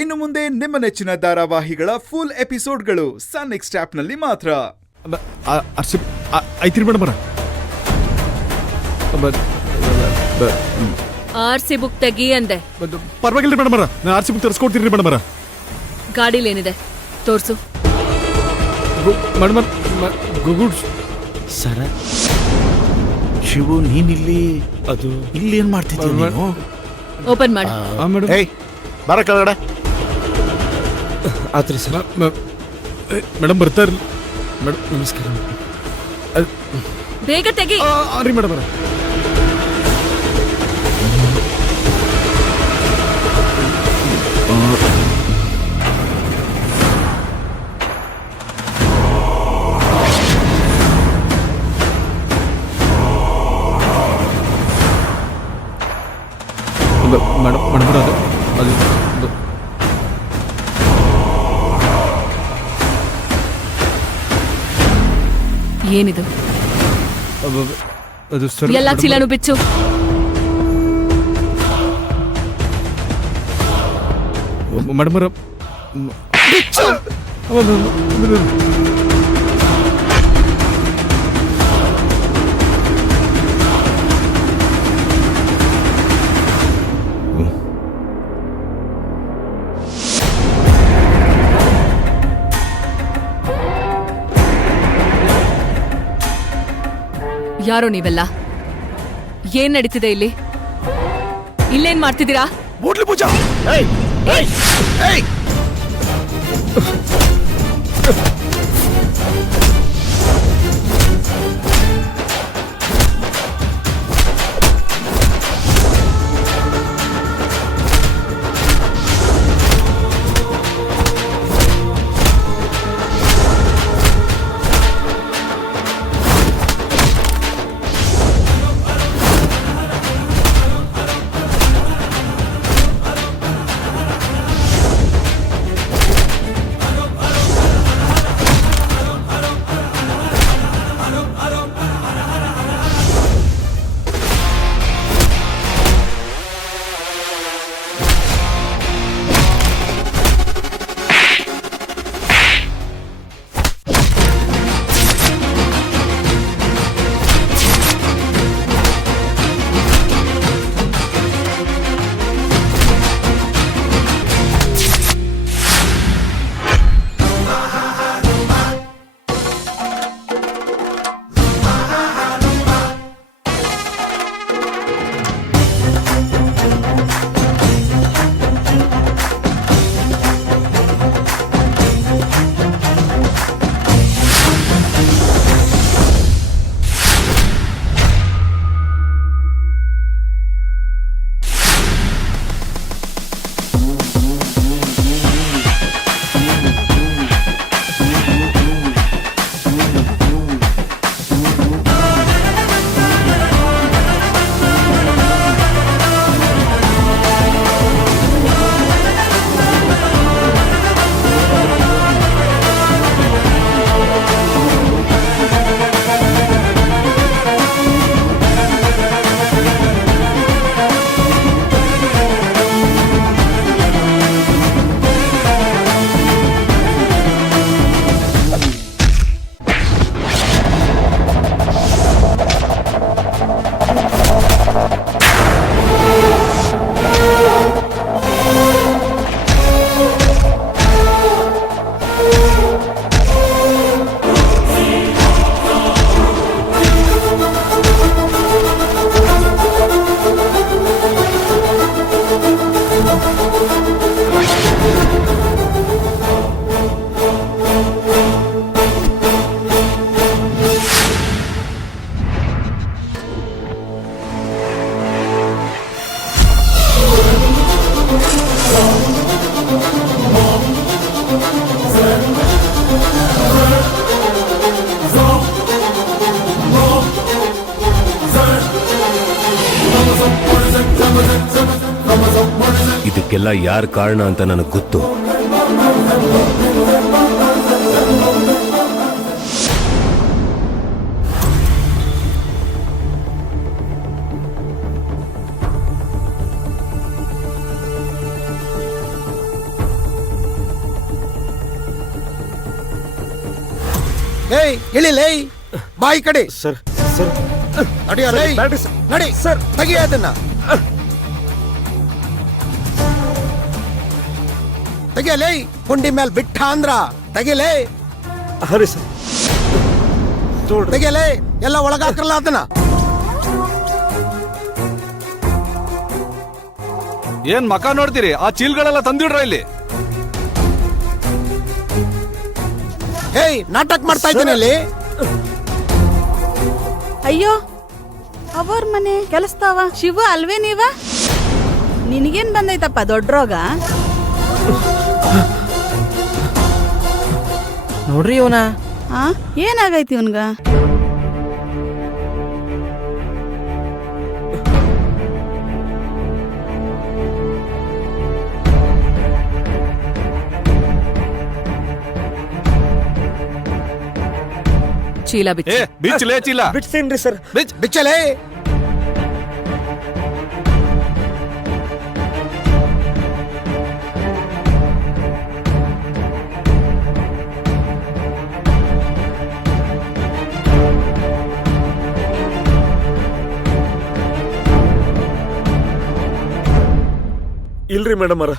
ಇನ್ನು ಮುಂದೆ ನಿಮ್ಮ ನೆಚ್ಚಿನ ಧಾರಾವಾಹಿಗಳ ಫುಲ್ ಎಪಿಸೋಡ್ಗಳು ಸನ್ ನೆಕ್ಸ್ಟ್ ಆಪ್ನಲ್ಲಿ ಮಾತ್ರ. ಐತಿರಿ ಮೇಡಮ್ ಆರ್ಸಿ ಬುಕ್ ತೆಗಿ ಅಂದೆ. ಪರವಾಗಿಲ್ಲ ಮೇಡಮ್ ನಾನು ಆರ್ಸಿ ಬುಕ್ ತರಿಸ್ಕೊಡ್ತೀನಿ ಮೇಡಮ್. ಗಾಡಿಲೇನಿದೆ ತೋರ್ಸು. ಮೇಡಮ್ ಸರ ಶಿವು ನೀನಿಲ್ಲಿ ಅದು ಇಲ್ಲಿ ಏನ್ ಮಾಡ್ತಿದ್ದೀಯ? ಓಪನ್ ಮಾಡು. ಏಯ್ ಬರ ಕೆಳಗಡೆ. ಆತ್ರಿ ಸರ್. ಮೇಡಮ್ ಬರ್ತಾರ ಮೇಡಮ್. ನಮಸ್ಕಾರ. ಬೇಗ ತೆಗಿ. ರೀ ಮೇಡಮ್ ಮೇಡಮ್ ಮೇಡಮ್ ಅದು ಏನಿದು? ಅದು ಸರ್ ಎಲ್ಲ ಚೀಲನು ಬಿಚ್ಚು. ಮೇಡಮ್ ಯಾರೋ ನೀವೆಲ್ಲ? ಏನ್ ನಡೀತಿದೆ ಇಲ್ಲಿ? ಇಲ್ಲೇನ್ ಮಾಡ್ತಿದ್ದೀರಾ? ಬೋಟ್ಲಿ ಪೂಜಾ. ಏಯ್ ಏಯ್ ಏಯ್ ಇದಕ್ಕೆಲ್ಲ ಯಾರ ಕಾರಣ ಅಂತ ನನಗೆ ಗೊತ್ತು. ಏಯ್ ಇಳಿಲೇ ಬಾಯಿ ಕಡೆ ಸರ್ ಸರ್ ನಡಿಯ ಬ್ಯಾಡ್ರಿ ಸರ್. ನಡಿ ಸರ್. ತೆಗಿಯ ಅದನ್ನ ತೆಗಿಯಲೇ ಹುಂಡಿ ಮೇಲೆ ಬಿಟ್ಟ ಅಂದ್ರ ತೆಗಿಲೇ ಹರಿ ಸರ್ ನೋಡ್ರಿ ತೆಗಿಯಲೇ ಎಲ್ಲ ಒಳಗಾಕ್ರಲ್ಲ ಅದನ್ನ ಏನ್ ಮಕ ನೋಡ್ತೀರಿ? ಆ ಚೀಲ್ಗಳೆಲ್ಲ ತಂದಿಡ್ರ ಇಲ್ಲಿ. ಏಯ್ ನಾಟಕ ಮಾಡ್ತಾ ಇದ್ದೀನಿ ಅಲ್ಲಿ. ಅಯ್ಯೋ ಅವರ್ ಮನೆ ಕೆಲಸದವ ಶಿವ ಅಲ್ವೇ ನೀವ? ನಿನಗೇನ್ ಬಂದೈತಪ್ಪ ದೊಡ್ಡ ರೋಗ? ನೋಡ್ರಿ ಇವನ ಆ ಏನಾಗೈತಿ ಇವನ್ಗ? ಚೀಲ ಬಿಚ್ಚು. ಏ ಬಿಚ್ಚಲೇ ಚೀಲ ಬಿಡ್ತೀನ್ರಿ ಸರ್. ಬಿಚ್. ಬಿಚ್ಚಲೇ ಇಲ್ರಿ ಮೇಡಮ್ ಅರ,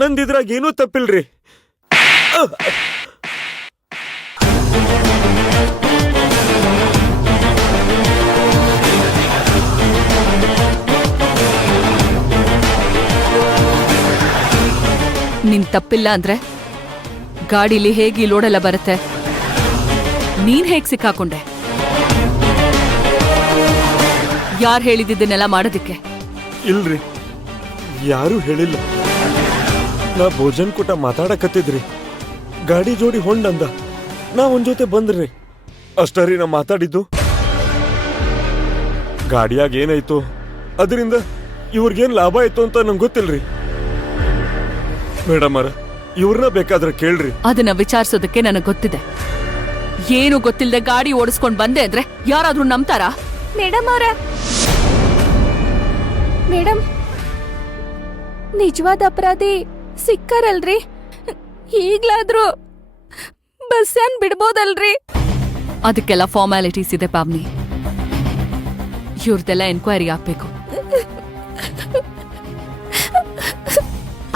ನಂದಿದ್ರಾಗ ಏನೂ ತಪ್ಪಿಲ್ರಿ. ನಿನ್ ತಪ್ಪಿಲ್ಲ ಅಂದ್ರೆ ಗಾಡಿಲಿ ಹೇಗೆ ಈ ಲೋಡೆಲ್ಲ ಬರುತ್ತೆ? ನೀನ್ ಹೇಗ್ ಸಿಕ್ಕಾಕೊಂಡೆ? ಯಾರು ಹೇಳಿದ್ದನ್ನೆಲ್ಲ ಮಾಡೋದಿಕ್ಕೆ? ಇಲ್ರಿ, ಯಾರೂ ಹೇಳಿಲ್ಲ. ನಾ ಭೋಜನ್ ಕೂಟ ಮಾತಾಡಕತ್ತಿದ್ರಿ, ಗಾಡಿ ಜೋಡಿ ಹೊಂಡಂದ ನಾ ಒಂದ್ ಜೊತೆ ಬಂದ್ರಿ. ಅಷ್ಟರಿ ನಾ ಮಾತಾಡಿದ್ದು. ಗಾಡಿಯಾಗ ಏನಾಯ್ತು ಅದರಿಂದ ಇವ್ರಿಗೇನ್ ಲಾಭ ಆಯ್ತು ಅಂತ ನಂಗೆ ಗೊತ್ತಿಲ್ರಿ. ಮೇಡಮ್ ಅರ, ಇವ್ರನ್ನ ಬೇಕಾದ್ರೆ ಕೇಳ್ರಿ. ಅದನ್ನ ವಿಚಾರಿಸೋದಕ್ಕೆ ನನಗೆ ಗೊತ್ತಿದೆ. ಏನು ಗೊತ್ತಿಲ್ಲದೆ ಗಾಡಿ ಓಡಿಸ್ಕೊಂಡ್ ಬಂದೆ ಅಂದ್ರೆ ಯಾರಾದ್ರೂ ನಂಬ್ತಾರಾ? ಮೇಡಮ್ ಅವರ, ಮೇಡಮ್ ನಿಜವಾದ ಅಪರಾಧಿ ಸಿಕ್ಕಾರಲ್ರಿ? ಈಗ್ಲಾದ್ರೂ ಬಸ್ ಏನ್ ಬಿಡ್ಬೋದಲ್ರಿ? ಅದಕ್ಕೆಲ್ಲ ಫಾರ್ಮ್ಯಾಲಿಟೀಸ್ ಇದೆ ಪಾವ್ನಿ. ಇವ್ರದೆಲ್ಲ ಎನ್ಕ್ವೈರಿ ಆಗ್ಬೇಕು.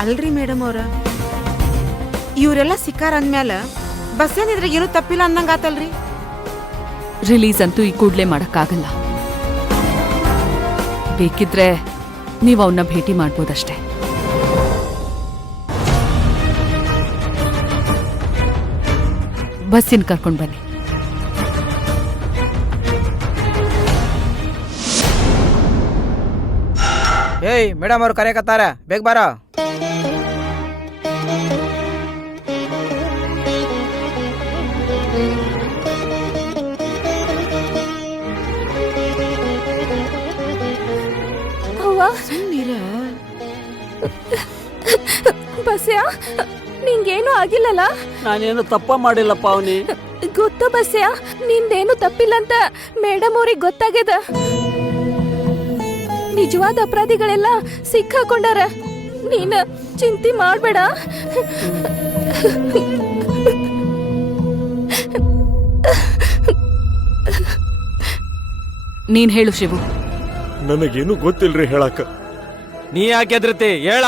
ಅಲ್ರಿ ಮೇಡಮ್ ಅವ್ರ, ಇವರೆಲ್ಲ ಸಿಕ್ಕಾರ ಅಂದ್ಮ್ಯಾಲ ಬಸ್ ಏನಿದ್ರೆ ಏನು ತಪ್ಪಿಲ್ಲ ಅನ್ನಂಗ ಆತಲ್ರಿ? ರಿಲೀಸ್ ಅಂತೂ ಈ ಕೂಡ್ಲೇ ಮಾಡಕ್ಕಾಗಲ್ಲ. ಬೇಕಿದ್ರೆ ನೀವು ಅವನ್ನ ಭೇಟಿ ಮಾಡ್ಬೋದಷ್ಟೇ. ಬಸ್ಸಿನ ಕರ್ಕೊಂಡ್ ಬನ್ನಿ. ಏಯ್ ಮೇಡಮ್ ಅವ್ರು ಕರೆಯಕತ್ತಾರ, ಬೇಗ ಬಾರ. ಅವ್ವ ಬಸ್ಯಾ, ನಿಂಗೇನು ಆಗಿಲ್ಲಲ್ಲ? ನಾನೇನು ತಪ್ಪ ಮಾಡಿಲ್ಲಪ್ಪ ಅವನಿ. ಗೊತ್ತು ಬಸ್ಯಾ, ನಿಂದೇನು ತಪ್ಪಿಲ್ಲ ಅಂತ ಮೇಡಮ್ ಅವ್ರಿಗೆ ಗೊತ್ತಾಗ್ಯದ. ನಿಜವಾದ ಅಪರಾಧಿಗಳೆಲ್ಲ ಸಿಕ್ಕಾಕೊಂಡಾರ. ನೀನ ಚಿಂತೆ ಮಾಡ್ಬೇಡ. ನೀನ್ ಹೇಳು ಶಿವು. ನನಗೇನು ಗೊತ್ತಿಲ್ರಿ ಹೇಳಾಕ. ನೀ ಯಾಕೆ ಹೆದ್ರತಿ ಹೇಳ?